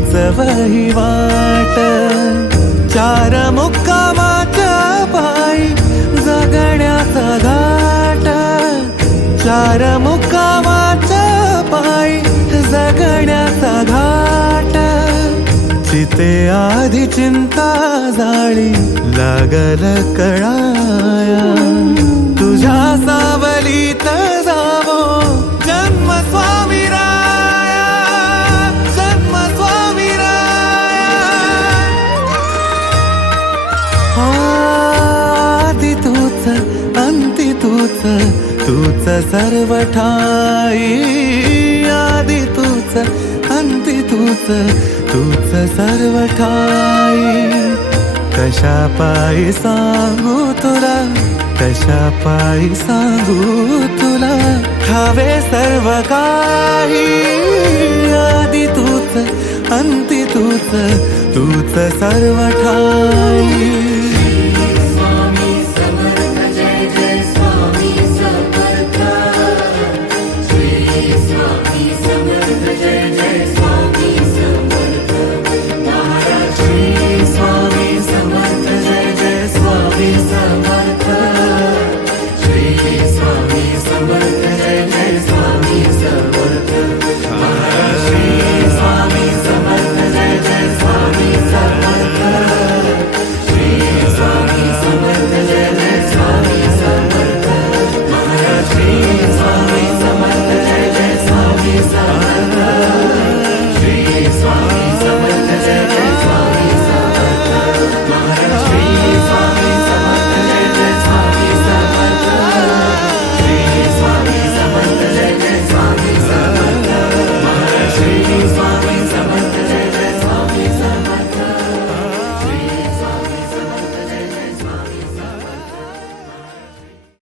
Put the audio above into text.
हीच वहिवाट चार मुक्कामाच्या पायी जगण्याचा घाट चार मुक्कामाच्या पायी जगण्याचा घाट चिते आधी चिंता जाळी लागल कळाया तुझ्या सावलीत जावो जन्म स्वामी राया जन्म स्वामी राया आदि तूच अंती तूच तूच सर्व ठाई आदि तूच अंती तूच तूच सर्व ठाई कशा पायी सांगू तुला कशा पायी सांगू तुला ठावे सर्व काही आदि तूच अंती तूच तूच सर्व ठाई